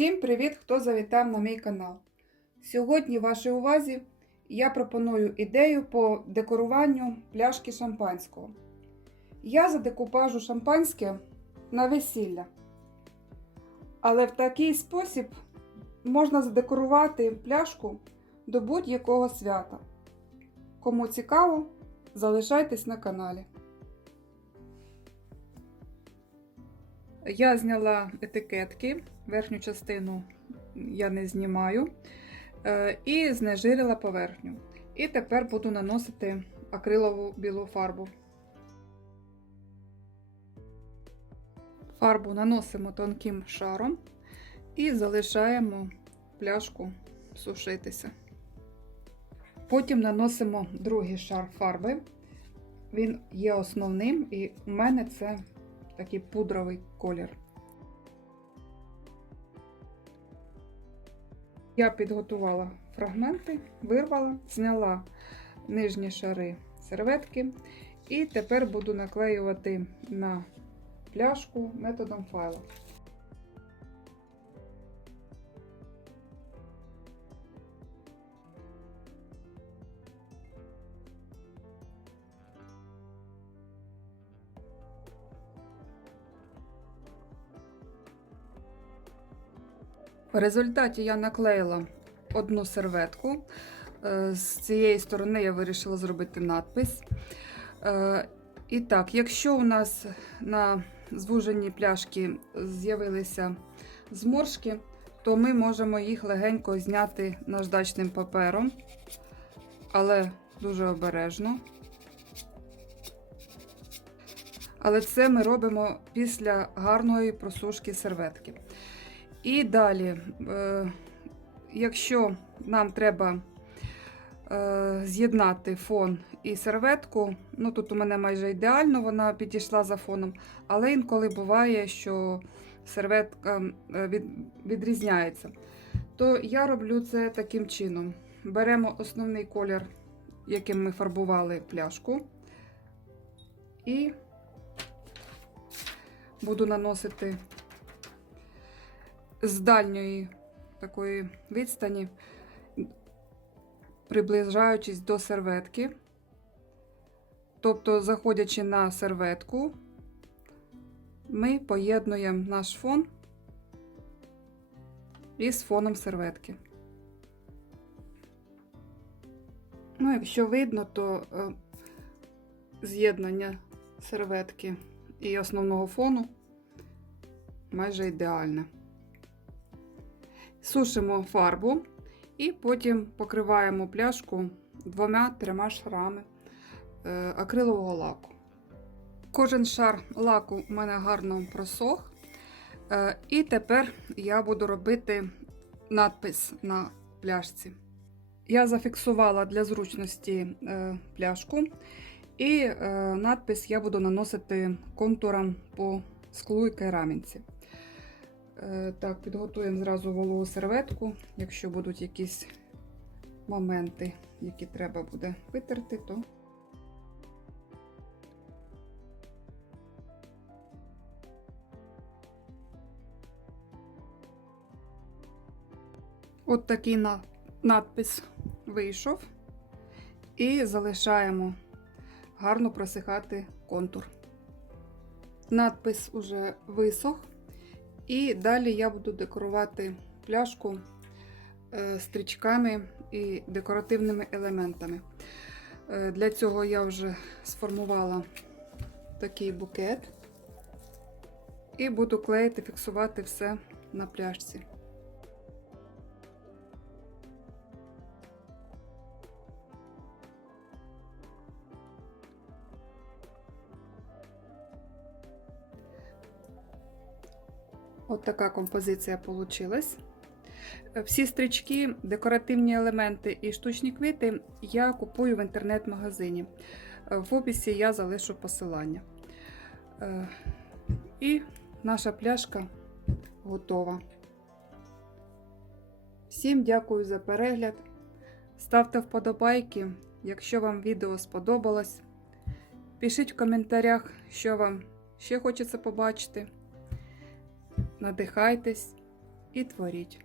Всім привіт, хто завітав на мій канал. Сьогодні вашій увазі я пропоную ідею по декоруванню пляшки шампанського. Я задекупажу шампанське на весілля. Але в такий спосіб можна задекорувати пляшку до будь-якого свята. Кому цікаво, залишайтесь на каналі. Я зняла етикетки, верхню частину я не знімаю, е, і знежирила поверхню. І тепер буду наносити акрилову білу фарбу. Фарбу наносимо тонким шаром і залишаємо пляшку сушитися. Потім наносимо другий шар фарби. Він є основним, і у мене це такий пудровий колір. Я підготувала фрагменти, вирвала, зняла нижні шари серветки, і тепер буду наклеювати на пляшку методом файла. В результаті я наклеїла одну серветку. Е, З цієї сторони я вирішила зробити надпис. Е, І так, якщо у нас на звуженій пляшки з'явилися зморшки, то ми можемо їх легенько зняти наждачним папером, але дуже обережно. Але це ми робимо після гарної просушки серветки. І далі, е, якщо нам треба е, з'єднати фон і серветку, ну тут у мене майже ідеально вона підійшла за фоном, але інколи буває, що серветка е, відрізняється, то я роблю це таким чином. Беремо основний колір, яким ми фарбували пляшку, і буду наносити з дальньої такої відстані, приближаючись до серветки. Тобто, заходячи на серветку, ми поєднуємо наш фон із фоном серветки. Ну, якщо видно, то е, з'єднання серветки і основного фону майже ідеальне. Сушимо фарбу і потім покриваємо пляшку двома-трьома шарами е, акрилового лаку. Кожен шар лаку у мене гарно просох. Е, І тепер я буду робити надпис на пляшці. Я зафіксувала для зручності е, пляшку, і надпис я буду наносити контуром по склу і керамінці. Е, Так, підготуємо зразу вологу серветку. Якщо будуть якісь моменти, які треба буде витерти, то от такий надпис вийшов. І залишаємо гарно просихати контур. Надпис уже висох. І далі я буду декорувати пляшку е, стрічками і декоративними елементами. Е, для цього я вже сформувала такий букет і буду клеїти, фіксувати все на пляшці. От така композиція вийшла. Всі стрічки, декоративні елементи і штучні квіти я купую в інтернет-магазині. В описі я залишу посилання. Е, і наша пляшка готова. Всім дякую за перегляд. Ставте вподобайки, якщо вам відео сподобалось. Пишіть в коментарях, що вам ще хочеться побачити надихайтесь і творіть.